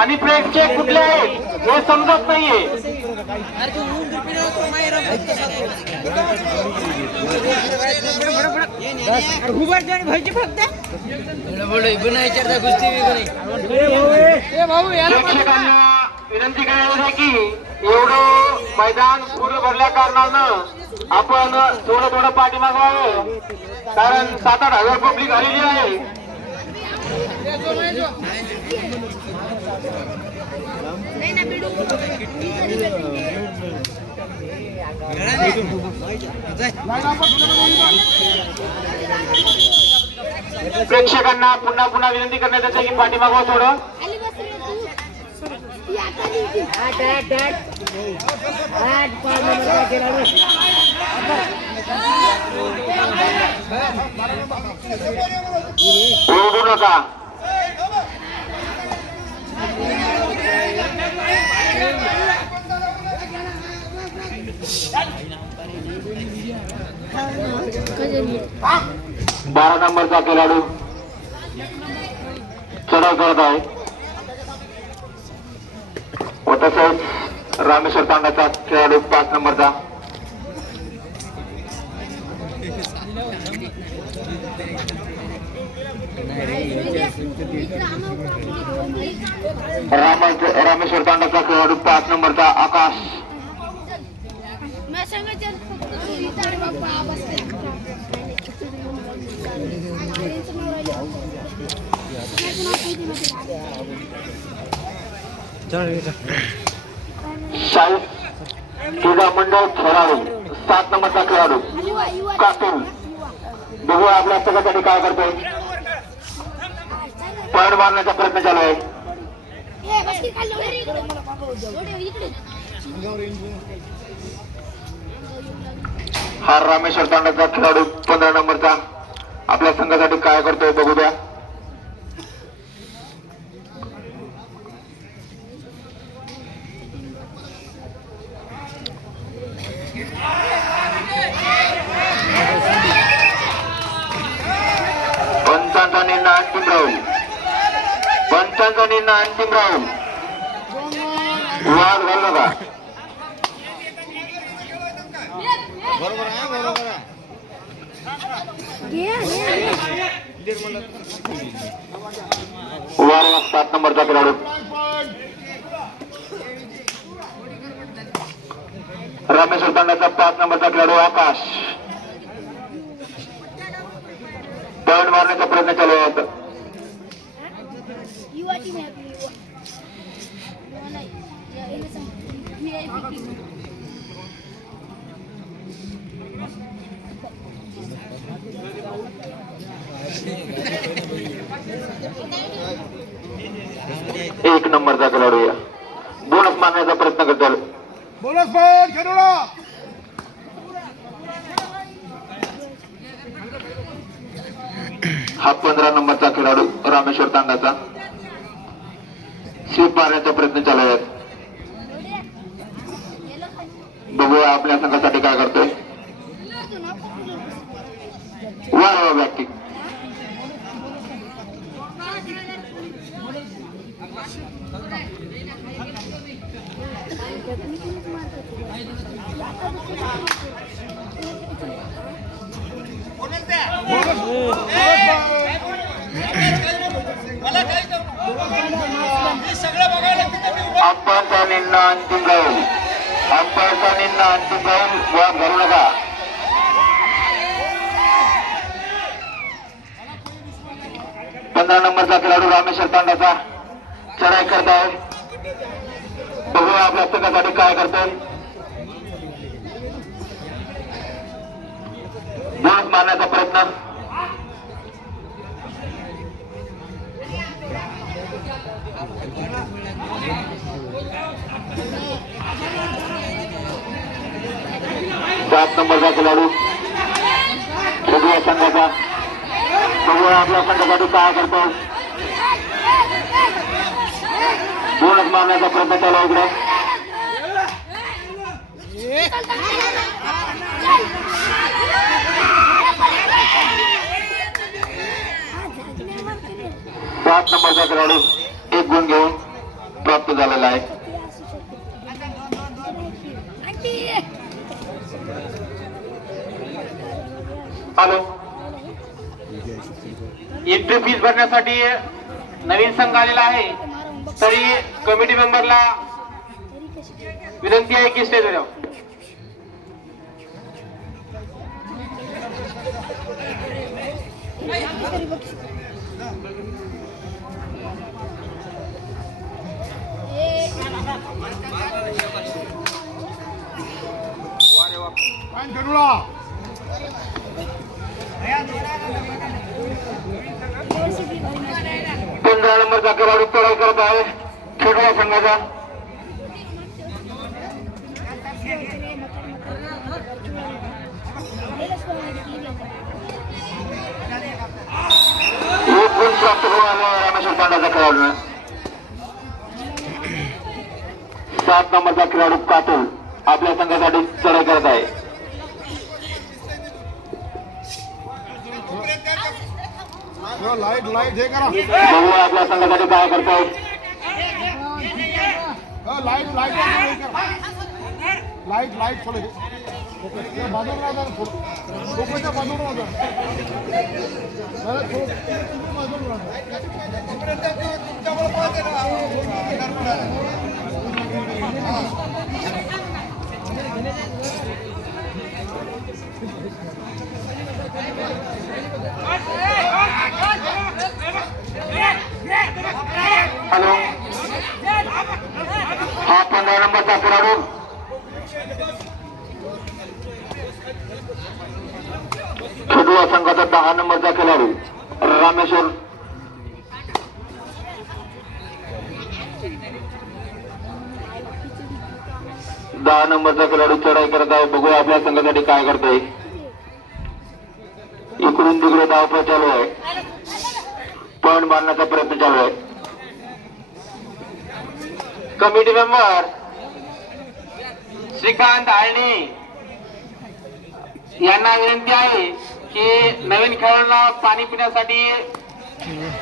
आणि प्रेक्षक कुठले आहेत हे समजत नाहीये. प्रेक्षकांना विनंती करण्यात आहे की एवढं मैदान पूर्ण भरल्या कारणानं आपण थोडं पाठीमागावं, कारण 7-8 हजार पब्लिक आलेली आहे. प्रेक्षकांना पुन्हा विनंती करण्यात येते की पाठीमागावं थोडं. ओरडू नका. बारा नंबरचा खेळाडू चढाव करत आहे व तसेच रामेश्वर तांड्याचा खेळाडू 5 नंबरचा. रामेश्वर तांड्याचा खेळाडू 5 नंबरचा आकाश. शाहीद क्रीडा मंडळ खेळाडू 7 नंबरचा खेळाडू कातुल. बघू आपल्या सगळ्यासाठी काय करतोय. पॉईंट मारण्याचा प्रयत्न चालू आहे. हा रामेश्वर तांड्याचा खेळाडू 15 नंबरचा आपल्या संघासाठी काय करतोय बघू द्या. पंचांचा निर्णय अंतिम राहुल. पंचांचा निर्णय अंतिम राहुल. वाद घालू नका. वार 7 नंबरचा खेळाडू रामेश्वर तांड्याचा 5 नंबरचा खेळाडू आकाश. पॉईंट मारण्याचा प्रयत्न चालू आहे. एक नंबरचा खेळाडू या बोनस मारण्याचा प्रयत्न करतो. बोनस पॉईंट खेळूडा. हा 15 नंबरचा खेळाडू रामेश्वर तांड्याचा स्वीप मारण्याचा प्रयत्न चालू आहे. बघूया आपल्या संघासाठी काय करतोय. वा बॅटिंग. अंपायरचा निर्णय अंतिम राहील. अंपायरचा निर्णय अंतिम राहील. वाद घालू नका. पंधरा नंबरचा खेळाडू रामेश्वर तांड्याचा चढाई करत आहे. बघूया आपल्या संघासाठी काय करतोय. बोनस मारण्याचा प्रयत्न. सात नंबरचा खेळाडू बघूया संघाचा. बघूया आपल्या संघासाठी काय करतो. बोनस मारण्याचा प्रयत्न चालू आहे इकडे. सात नंबरचा खेळाडू एक गुण घेऊन प्राप्त झालेला आहे. हॅलो, एंट्री फीस भरण्यासाठी नवीन संघ आलेला आहे. तरी कमिटी मेंबरला विनंती आहे की स्टेजवर यावं. पॉईंट खेळूला. 15 नंबरचा खेळाडू चढाई करत आहे खेळूया संघाचा. एक गुण प्राप्त करून आले रामेश्वर तांडाचा खेळाडू. 7 नंबरचा खेळाडू कातुल आपल्या संघासाठी चढाई करत आहे. लाईट लाईट हे करा. बघूया आपल्या संघासाठी काय करताय. लाईट लाईट लाईट लाईट थोडे बाजूला राहता थोडं बाजूला राहता हॅलो, हा 15 नंबरचा खेळाडू खेडूया संघाचा 10 नंबरचा खेळाडू रामेश्वर खेळाडू चढाई करत आहे. बघूया आपल्या संघासाठी काय करतोय. इकडून तिकडे धावपळ चालू आहे. पॉईंट मारण्याचा प्रयत्न चालू आहे. कमिटी मेंबर श्रीकांत आळणी यांना विनंती आहे की नवीन खेळाडूंना पाणी पिण्यासाठी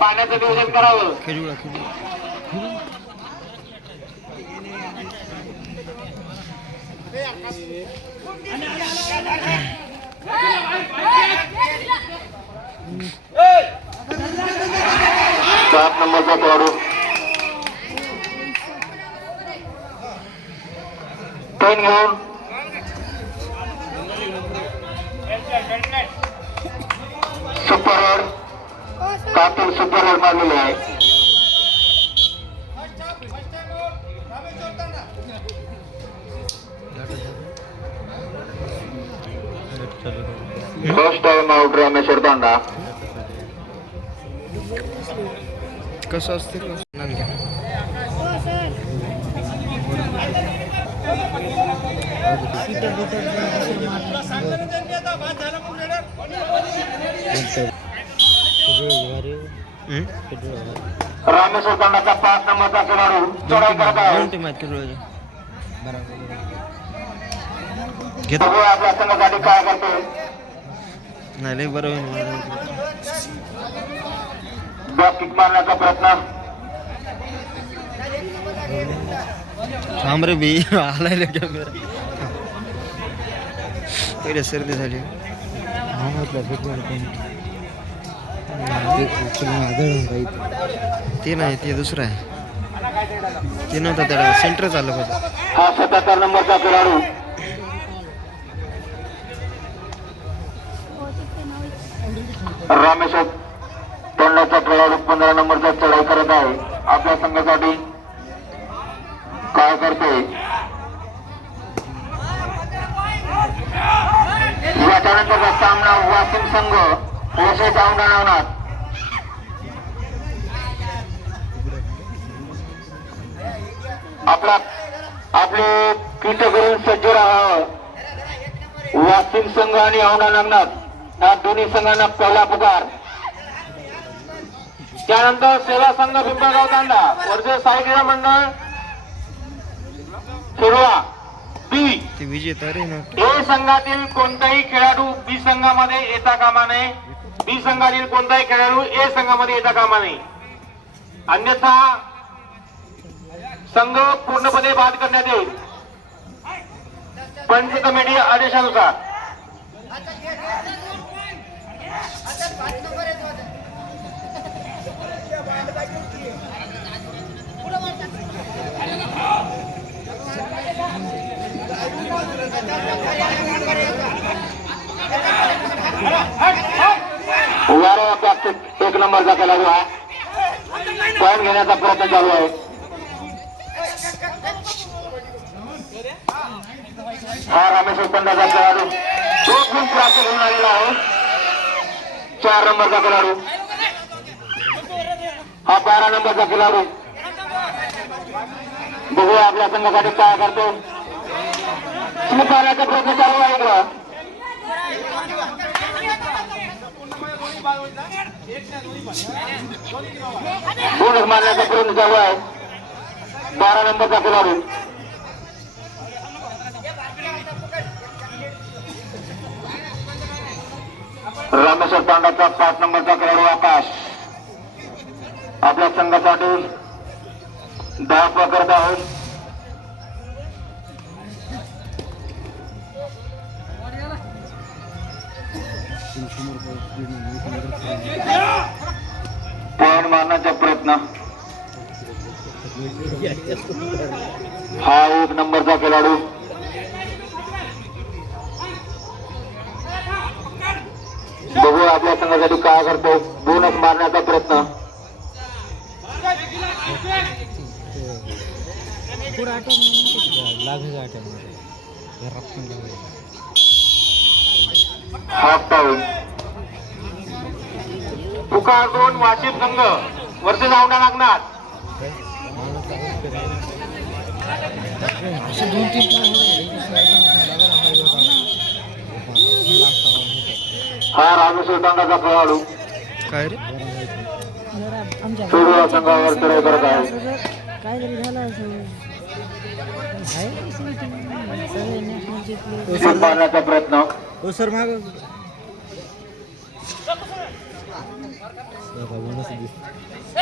पाण्याचं नियोजन करावं. सात नंबरचा खेळाडू पेन घेऊन सुपर कातुल सुपर मारलेले आहे. फर्स्ट टाइम आउट रामेश्वर तांडा. कसं असते रामेश्वर तांडाचा 5 नंबरचा खेळाडू चढाई करत आहे. बघूया आपल्या संघासाठी काय करतोय. नाही बरोबर बॅक किक मारण्याचा प्रयत्न. थांब रे बी आलाय पहिले सर्दी झाली. ते नाही ते दुसरं आहे. ते नव्हतं त्याला सेंटर चाललं होतं. हा 77 नंबरचा खेळाडू रामेश्वर तोंडाचा खेळाडू 15 नंबरचा चढाई करत आहे. आपल्या संघासाठी काय करतोय. याच्यानंतरचा सामना वाशिम संघ वसई औंढा. आपले किट करून सज्ज राहावं. वाशिम संघ आणि औंढा नागनाथ या दोन्ही संघांना पहिला पुकार. त्यानंतर सेवा संघ पिंपळगाव तांडा वर्ष साई मंडळ खेळवा बी. ते विजेता रे ना. ए संघातील कोणताही खेळाडू बी संघामध्ये येता कामा नये. बी संघातील कोणताही खेळाडू ए संघामध्ये येता कामा नये. अन्यथा संघ पूर्णपणे बाद करण्यात येईल पंच कमिटी आदेशानुसार. एक नंबरचा खेळाडू हा पॉईंट घेण्याचा प्रयत्न चालू आहे. हा रामेश्वर पंडाचा खेळाडू 2 गुण प्राप्त करून आलेला आहे. 4 नंबरचा खेळाडू हा 12 नंबरचा खेळाडू. बघू आपल्या संघासाठी काय करतो. स्वीकारण्याचा प्रयत्न चालू आहे का. बोनस मारण्याचा प्रयत्न चालू आहे. 12 नंबरचा खेळाडू रामेश्वर तांडाचा 5 नंबरचा खेळाडू आकाश आपल्या संघासाठी धाव करत आहोत. पॉईंट मारण्याचा प्रयत्न हा 1 नंबरचा खेळाडू बघू आपल्या संघासाठी काय करतो. बोनस मारण्याचा प्रयत्न हाफ पाऊल. पुकार 2 वाशिम संघ वर्सेस औंढा नागनाथ. हा रामेश्वर तांडाचा खेळाडू काय रे सोडूया संघावर चढाई करत आहे. काय तरी झालं मारण्याचा प्रयत्न हो सर माग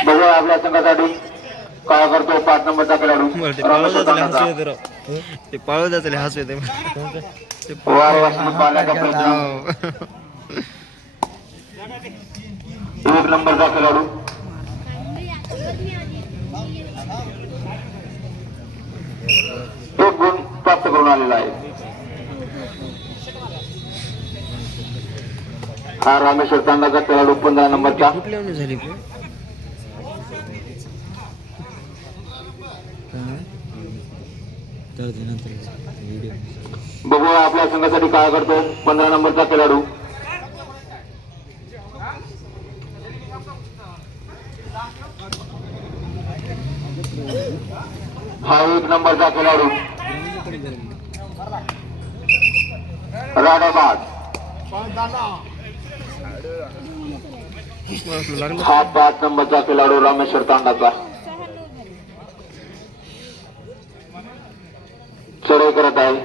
बघूया आपल्या संघासाठी काय करतो. 5 नंबरचा खेळाडू रामेश्वर तांडाचा. ते पाळू जातले हसू येते वार वाजून मारण्याचा प्रयत्न 1 नंबरचा खेळाडू 1 गुण प्राप्त करून आलेला आहे. हा रामेश्वर तांडाचा खेळाडू 15 नंबरचा. कुठल्या झाली बघूया आपल्या संघासाठी काय करतो. 15 नंबरचा खेळाडू हा 1 नंबरचा खेळाडू राडाबाद. हा 5 नंबरचा खेळाडू रामेश्वर तांडाचा चढाई करत आहे.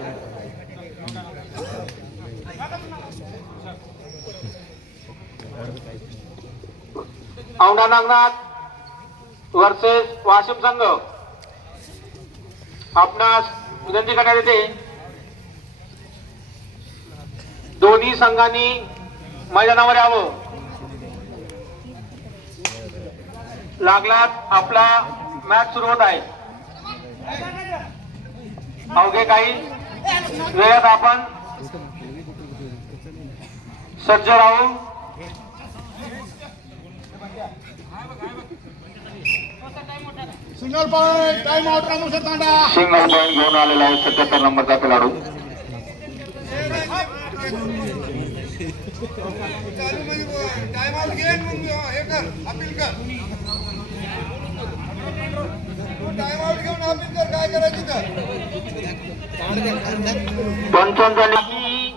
औंढा नागनाथ वर्सेस वाशिम संघ. आपणास विनंती करण्यात येते दोन्ही संघांनी मैदानावर यावं. लागलाच आपला मॅच सुरू होत आहे. अवघे काही वेळात आपण सज्ज राहू. Single point time out Rameshwar Tanda. Single point घेऊन आलेला आहे 77 नंबरचा खेळाडू. पंचांनी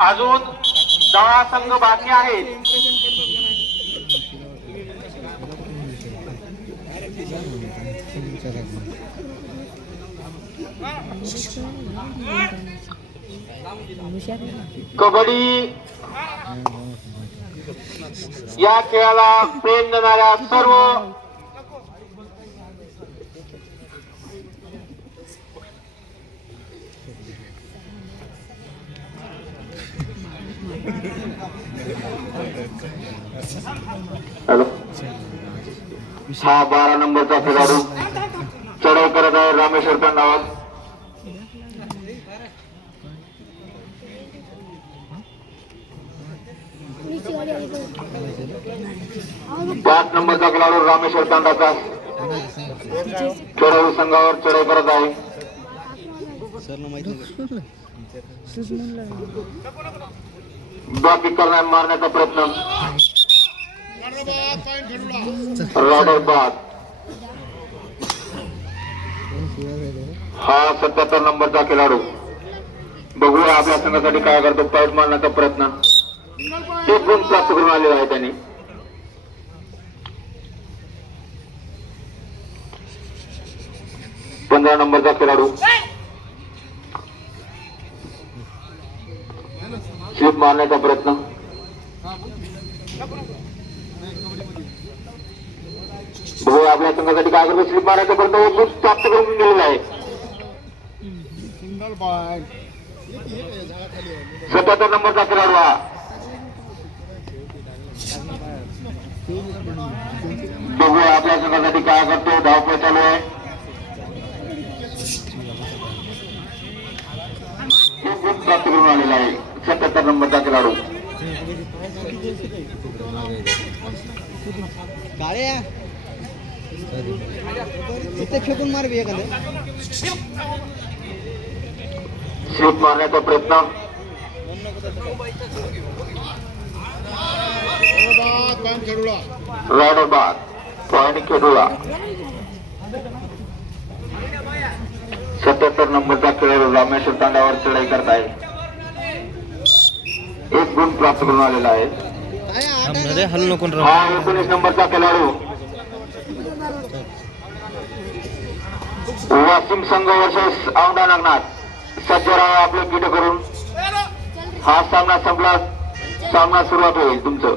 अजून 10 संघ बाकी आहेत. कबड्डी या खेळाला प्रेम देणाऱ्या सर्व हा 12 नंबरचा खेळाडू चढाई करत आहे रामेश्वर तंडावर. 5 नंबरचा खेळाडू रामेश्वर तांडाचा खेळाडू संघावर चढाई करत आहे. बाकी करणार मारण्याचा प्रयत्न. राडर बाद. हा 77 नंबरचा खेळाडू बघूया आपल्या संघासाठी काय करतो. पॉईंट मारण्याचा प्रयत्न. एक गुण प्राप्त करून आलेला आहे त्यांनी. पंधरा नंबरचा खेळाडू स्लिप मारण्याचा प्रयत्न. बघूया आपल्या संघासाठी काय करतो. स्लिप मारण्याचा प्रयत्न. एक गुण प्राप्त करून गेलेला आहे. Single point. 77 नंबरचा खेळाडू हा बघूया आपल्या संघासाठी काय करतो. धावपळ चालू आहे. एक गुण प्राप्त करून आलेला आहे 77 नंबरचा खेळाडू. फेकून मार स्लिप मारण्याचा प्रयत्न. रायडर बाद. पॉईंट खेळूला. 77 नंबरचा खेळाडू रामेश्वर तांडावर चढाई करत आहे. एक गुण प्राप्त करून आलेला आहे. हल नको हा 19 नंबरचा खेळाडू वाशिम संघ वर्सेस औंढा नागनाथ. सज्ज राहा आपले किट करून. हा सामना संपला. सामना सुरुवात होईल तुमचं.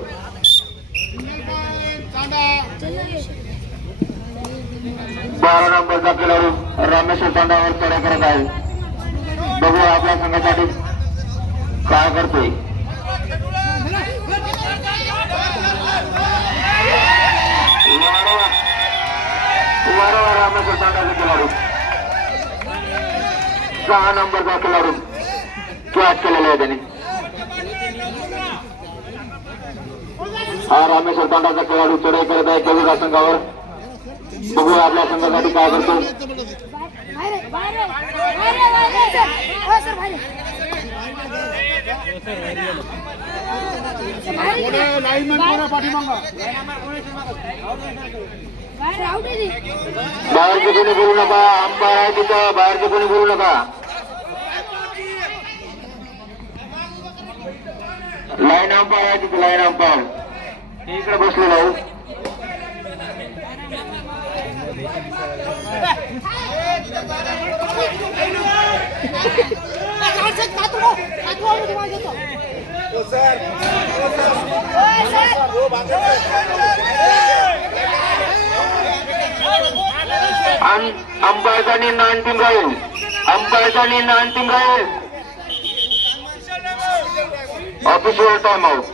12 नंबरचा खेळाडू रामेश्वर तांडावर चढाई करत आहे. बघूया आपल्या संघासाठी काय करतोय. वारंवार रामेश्वर तांडाचा खेळाडू 6 नंबरचा खेळाडू कॅच केलेला आहे त्याने. हा रामेश्वर तांडाचा खेळाडू चढाई करत आहे कविता संघावर. बघूया आपल्या संघासाठी काय करतो. बाहेरचे कोणी बोलू नका. अंपायर आहे तिथं. बाहेरचे कोणी बोलू नका. लाईन अंपायर आहे तिथे. लाईन अंपायर इकडे बसलेला आहे. अंपायरचा निर्णय अंतिम राहील. अंपायरचा निर्णय अंतिम राहील. Official time out.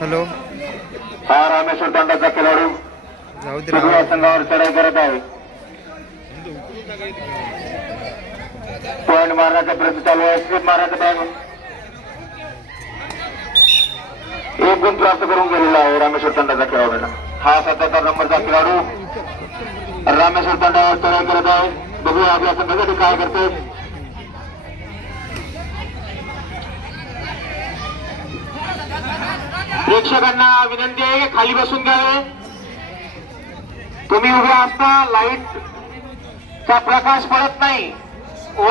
हॅलो. हा रामेश्वर तांडाचा खेळाडू जाऊ दे सगळ्या संघावर चढाई करत आहे. पॉईंट मारण्याचा प्रयत्न चालू आहे. स्लिप मारण्याचा प्रयत्न. एक गुण प्राप्त करून गेलेला आहे रामेश्वर तांडाचा खेळाडूला. हा 77 नंबरचा खेळाडू रामेश्वर तांडावर चढाई करत आहे. बघूया आपल्या संघासाठी काय करते. प्रेक्षकांना विनंती आहे की खाली बसून घ्यावे. तुम्ही उभे असता लाईटचा प्रकाश पडत नाही व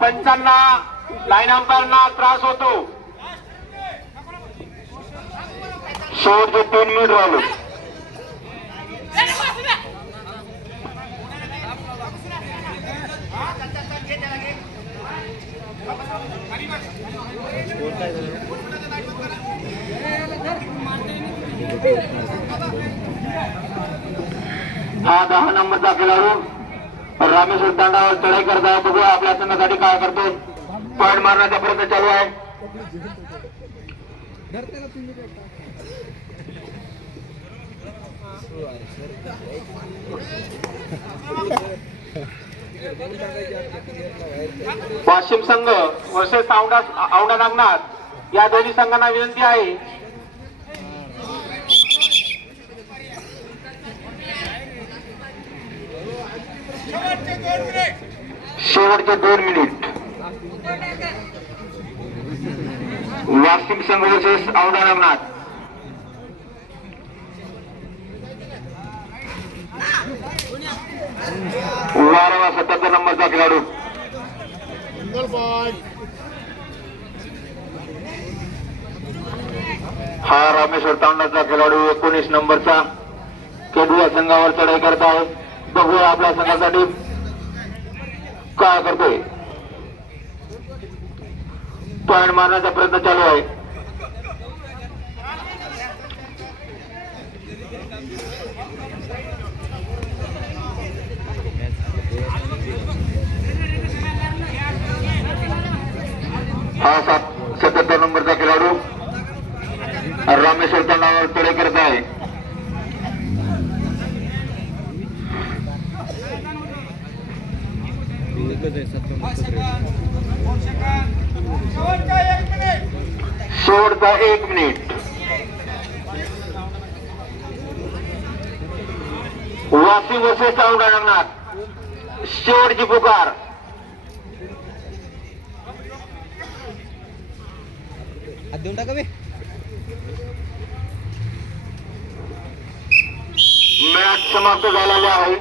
पंचांना लाईन अंपायरना त्रास होतो. शेवटचे 3 मिनिट राहिले. हा 10 नंबरचा खेळाडू रामेश्वर तांडावर चढाई करत आहे. बघूया आपल्या संघासाठी काय करतो. पॉईंट मारण्याचा प्रयत्न चालू आहे. वाशिम संघ वर्सेस औंढा नागनाथ या दोन्ही संघांना विनंती आहे शेवटचे 2 मिनिट. वाशिम संघ वर्सेस औंढा नागनाथ. वारवा 77 नंबरचा खेळाडू. Single point. हा रामेश्वर तांडाचा खेळाडू 19 नंबरचा केडू या संघावर चढाई करत आहे. बघूया आपल्या संघासाठी काय करतोय. पॉईंट मारण्याचा प्रयत्न चालू आहे. हा 77 नंबरचा खेळाडू रामेश्वर तांडावर चढाई करत आहे. शेवटचा 1 मिनिट. वाशिम वर्सेस औंढा नागनाथ शेवटची पुकार. देऊन टाका बे. मॅच समाप्त झालेला आहे.